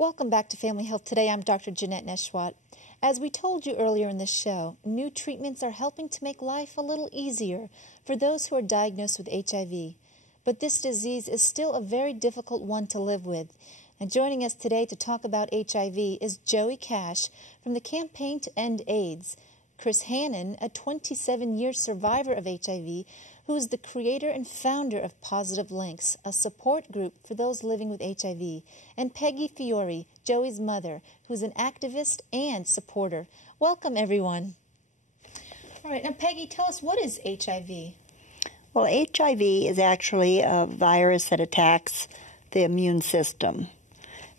Welcome back to Family Health Today. I'm Dr. Janette Nesheiwat. As we told you earlier in this show, new treatments are helping to make life a little easier for those who are diagnosed with HIV. But this disease is still a very difficult one to live with. And joining us today to talk about HIV is Joey Cash from the Campaign to End AIDS, Chris Hannon, a 27-year survivor of HIV, who is the creator and founder of Positive Links, a support group for those living with HIV, and Peggy Fiore, Joey's mother, who is an activist and supporter. Welcome, everyone. All right, now Peggy, tell us, what is HIV? Well, HIV is actually a virus that attacks the immune system.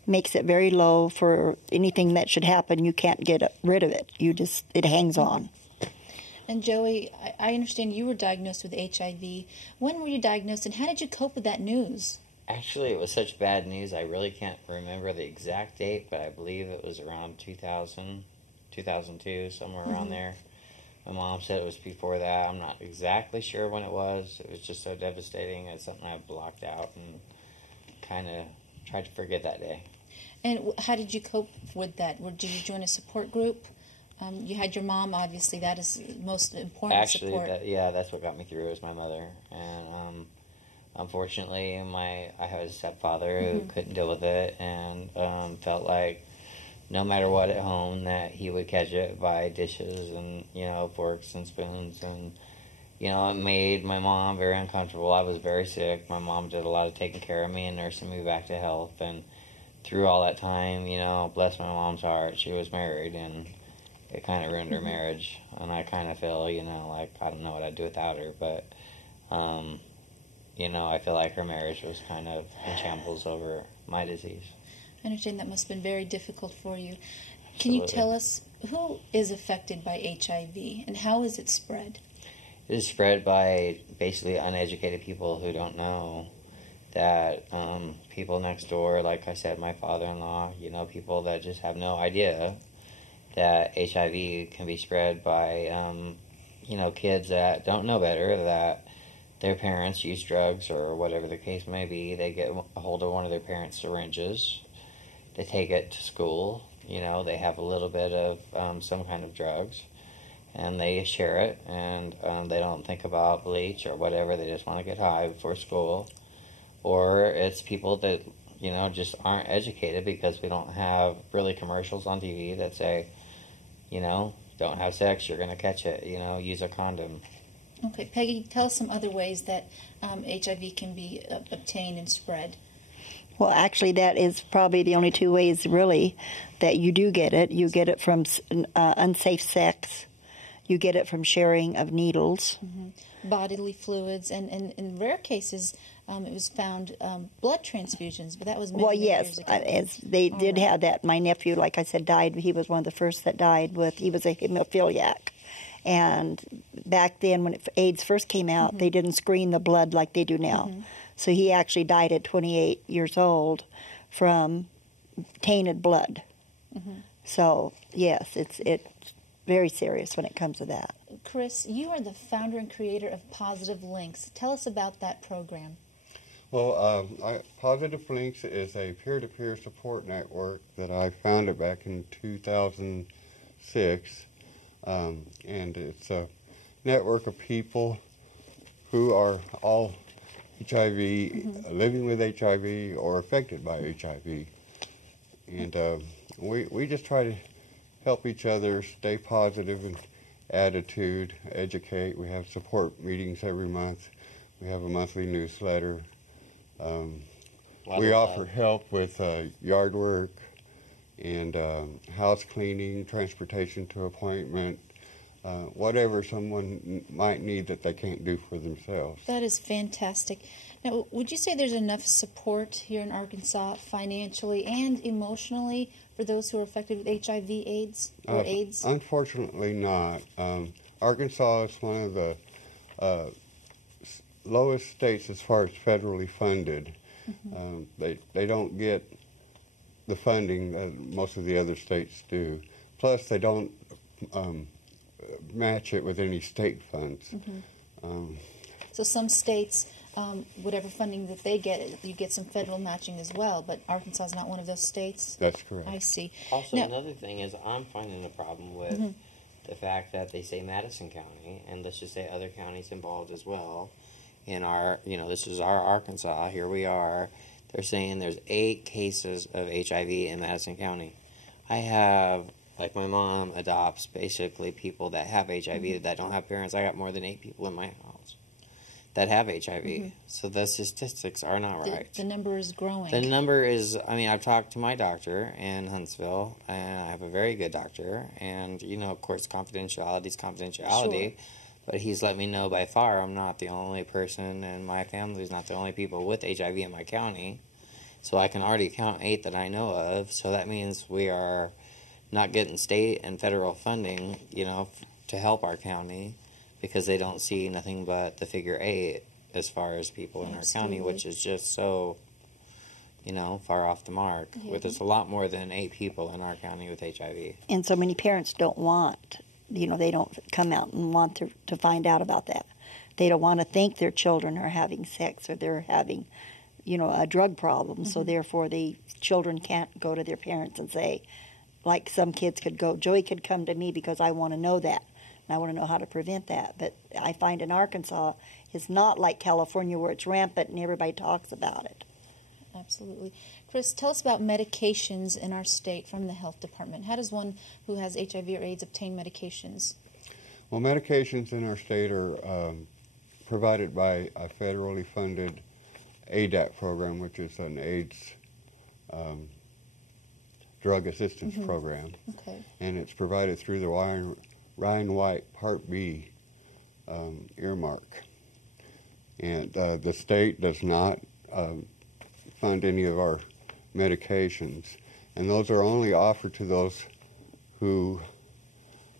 Makes it very low for anything that should happen. You can't get rid of it. It hangs on. And Joey, I understand you were diagnosed with HIV. When were you diagnosed, and how did you cope with that news? Actually, it was such bad news, I really can't remember the exact date, but I believe it was around 2000, 2002, somewhere around there. My mom said it was before that. I'm not exactly sure when it was. It was just so devastating. It's something I blocked out and kind of tried to forget that day. And how did you cope with that? Did you join a support group? You had your mom, obviously. That is the most important support. Actually, that's what got me through, was my mother. And unfortunately, I had a stepfather who couldn't deal with it and felt like no matter what at home that he would catch it by dishes and, forks and spoons. And, it made my mom very uncomfortable. I was very sick. My mom did a lot of taking care of me and nursing me back to health. And through all that time, bless my mom's heart, she was married, and it kind of ruined her marriage. And I kind of feel, like I don't know what I'd do without her. But, I feel like her marriage was kind of in shambles over my disease. I understand that must have been very difficult for you. Absolutely. Can you tell us who is affected by HIV and how is it spread? It is spread by basically uneducated people who don't know that people next door, like I said, my father-in-law, people that just have no idea that HIV can be spread by, kids that don't know better, that their parents use drugs or whatever the case may be. They get a hold of one of their parents' syringes. They take it to school. They have a little bit of some kind of drugs, and they share it, and they don't think about bleach or whatever. They just want to get high before school. Or it's people that, just aren't educated, because we don't have really commercials on TV that say, don't have sex, you're going to catch it, use a condom. Okay, Peggy, tell us some other ways that HIV can be obtained and spread. Well, actually, that is probably the only two ways, really, that you do get it. You get it from unsafe sex. You get it from sharing of needles. Bodily fluids, and in rare cases, it was found blood transfusions, but that was many years ago. As they did have that. My nephew, like I said, died. He was one of the first that died he was a hemophiliac. And back then, when AIDS first came out, they didn't screen the blood like they do now. So he actually died at 28 years old from tainted blood. So, yes, it's very serious when it comes to that. Chris, you are the founder and creator of Positive Links. Tell us about that program. Well, Positive Links is a peer-to-peer support network that I founded back in 2006. And it's a network of people who are all HIV, living with HIV or affected by HIV. And we just try to help each other stay positive in attitude, educate. We have support meetings every month. We have a monthly newsletter. We offer help with yard work and house cleaning, transportation to appointment, whatever someone might need that they can't do for themselves. That is fantastic. Now, would you say there's enough support here in Arkansas, financially and emotionally, for those who are affected with HIV/AIDS or AIDS? Unfortunately not. Arkansas is one of the lowest states as far as federally funded. They don't get the funding that most of the other states do. Plus, they don't match it with any state funds. So some states whatever funding that they get, you get some federal matching as well. But Arkansas is not one of those states. That's correct. I see. Also, Now, another thing is I'm finding a problem with the fact that they say Madison County, and let's just say other counties involved as well. In our, this is our Arkansas. Here we are. They're saying there's 8 cases of HIV in Madison County. I have, like, my mom adopts basically people that have HIV that don't have parents. I got more than 8 people in my house that have HIV. So the statistics are not right. The number is growing. The number is, I've talked to my doctor in Huntsville, and I have a very good doctor, and, of course, confidentiality is confidentiality, but he's let me know by far I'm not the only person, and my family's not the only people with HIV in my county, so I can already count 8 that I know of, so that means we are not getting state and federal funding, to help our county, because they don't see nothing but the figure 8 as far as people in our county, which is just so, far off the mark. Yeah. There's a lot more than 8 people in our county with HIV. And so many parents don't want, they don't come out and want to find out about that. They don't want to think their children are having sex or they're having, a drug problem. So therefore, the children can't go to their parents and say, like some kids could go, Joey could come to me because I want to know that. And I want to know how to prevent that. But I find in Arkansas, it's not like California where it's rampant and everybody talks about it. Absolutely. Chris, tell us about medications in our state from the health department. How does one who has HIV or AIDS obtain medications? Well, medications in our state are provided by a federally funded ADAP program, which is an AIDS drug assistance program. Okay. And it's provided through the Ryan White Part B earmark. And the state does not fund any of our medications. And those are only offered to those who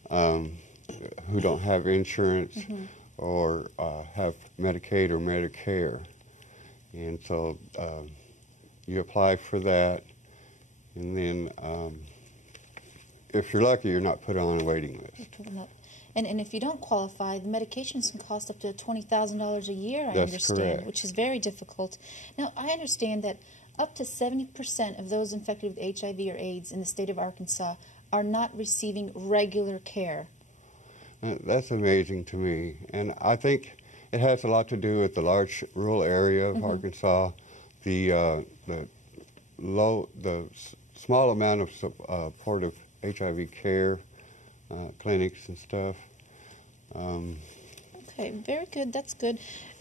don't have insurance or have Medicaid or Medicare. And so you apply for that, and then if you're lucky, you're not put on a waiting list. And if you don't qualify, the medications can cost up to $20,000 a year, I That's understand, correct. which is very difficult. Now, I understand that up to 70% of those infected with HIV or AIDS in the state of Arkansas are not receiving regular care. That's amazing to me, and I think it has a lot to do with the large rural area of Arkansas, the small amount of supportive HIV care clinics and stuff. Okay, very good. That's good.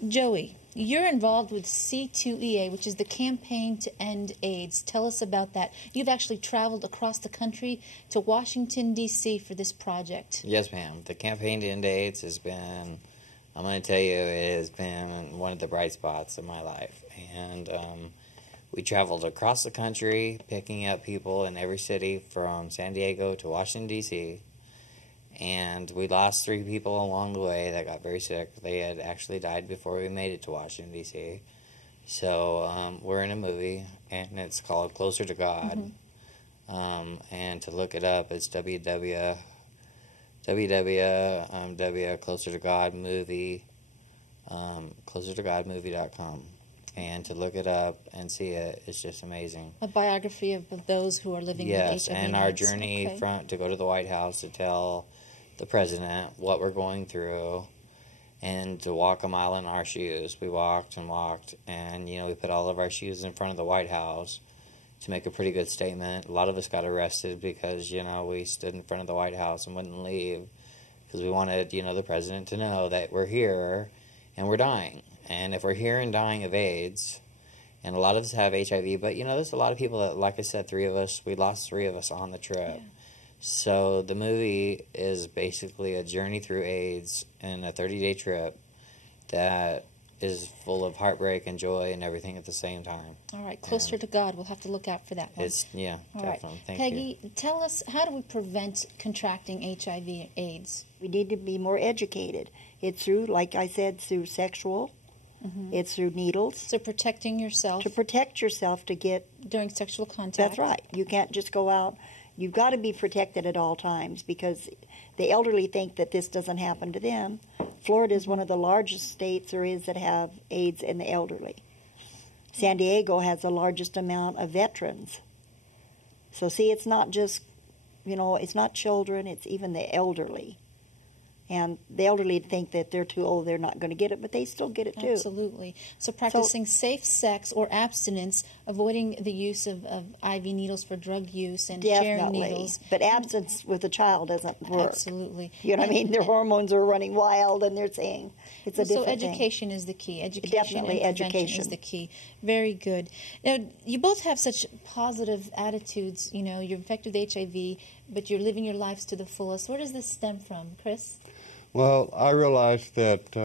Joey, you're involved with C2EA, which is the Campaign to End AIDS. Tell us about that. You've actually traveled across the country to Washington, D.C. for this project. Yes, ma'am. The Campaign to End AIDS has been, I'm going to tell you, it has been one of the bright spots of my life. And we traveled across the country, picking up people in every city from San Diego to Washington, D.C., and we lost 3 people along the way that got very sick. They had actually died before we made it to Washington, D.C. So we're in a movie, and it's called Closer to God. And to look it up, it's closertogodmovie.com. And to look it up and see it, it's just amazing. A biography of those who are living with HIV. Yes, and our journey to go to the White House to tell the president what we're going through and to walk a mile in our shoes. We walked and walked, and, we put all of our shoes in front of the White House to make a pretty good statement. A lot of us got arrested because, we stood in front of the White House and wouldn't leave because we wanted, the president to know that we're here and we're dying. And if we're here and dying of AIDS, and a lot of us have HIV, but, there's a lot of people that, like I said, we lost 3 of us on the trip. Yeah. So the movie is basically a journey through AIDS and a 30-day trip that is full of heartbreak and joy and everything at the same time. All right, Closer to God. We'll have to look out for that one. Definitely. Right. Thank Peggy, you. Tell us, how do we prevent contracting HIV and AIDS? We need to be more educated. It's through, like I said, through sexual. It's through needles. So protecting yourself. To protect yourself to get... During sexual contact. That's right. You can't just go out. You've got to be protected at all times because the elderly think that this doesn't happen to them, Florida is one of the largest states there is that have AIDS in the elderly. San Diego has the largest amount of veterans. So see, it's not just, it's not children, it's even the elderly. And the elderly think that they're too old, they're not going to get it, but they still get it too. Absolutely. So practicing safe sex or abstinence, avoiding the use of IV needles for drug use and sharing needles. But abstinence with a child doesn't work. Absolutely. You know what I mean? Their hormones are running wild and they're saying it's a different So education is the key. Education Definitely and prevention education is the key. Very good. Now, you both have such positive attitudes. You're infected with HIV, but you're living your lives to the fullest. Where does this stem from, Chris? Well, I realized that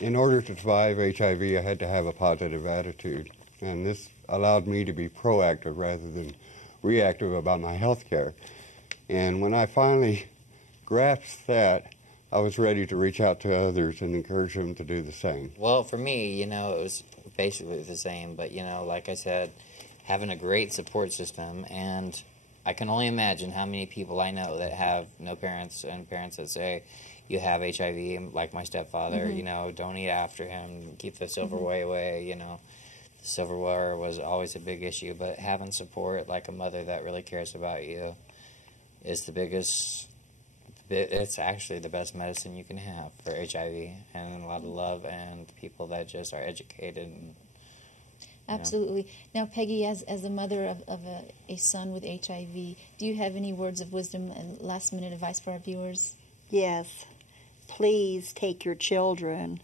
in order to survive HIV, I had to have a positive attitude. And this allowed me to be proactive rather than reactive about my health care. And when I finally grasped that, I was ready to reach out to others and encourage them to do the same. Well, for me, it was basically the same. But, like I said, having a great support system. And I can only imagine how many people I know that have no parents and parents that say, you have HIV, like my stepfather, don't eat after him, keep the silverware away, The silverware was always a big issue, but having support, like a mother that really cares about you, is the biggest, it's actually the best medicine you can have for HIV, and a lot of love and people that just are educated. Absolutely. Now, Peggy, as a mother of a son with HIV, do you have any words of wisdom and last-minute advice for our viewers? Yes. Please take your children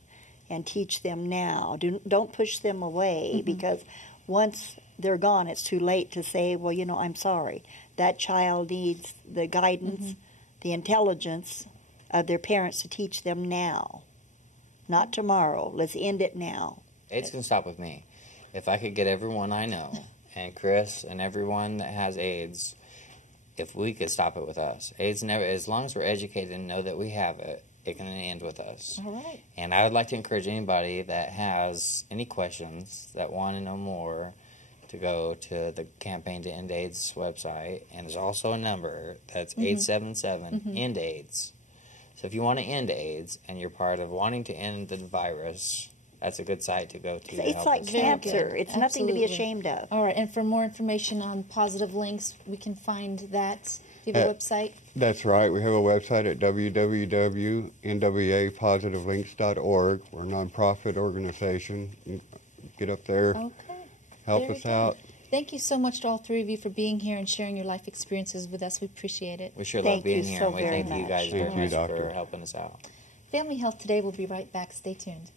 and teach them now. Don't push them away, because once they're gone, it's too late to say, well, I'm sorry. That child needs the guidance, the intelligence of their parents to teach them now, not tomorrow. Let's end it now. AIDS can stop with me. If I could get everyone I know, and Chris, and everyone that has AIDS, if we could stop it with us. AIDS never, as long as we're educated and know that we have it, it can end with us. All right. And I would like to encourage anybody that has any questions, that want to know more, to go to the Campaign to End AIDS website. And there's also a number that's 877-END-AIDS. So if you want to end AIDS and you're part of wanting to end the virus, that's a good site to go to. It's like cancer. It's nothing to be ashamed of. All right. And for more information on Positive Links, we can find that. Do you have a website? That's right. We have a website at www.NWApositivelinks.org. We're a nonprofit organization. Get up there. Okay. Help us out. Thank you so much to all three of you for being here and sharing your life experiences with us. We appreciate it. We sure love being here, and we thank you guys very much Doctor. for helping us out. Family Health Today will be right back. Stay tuned.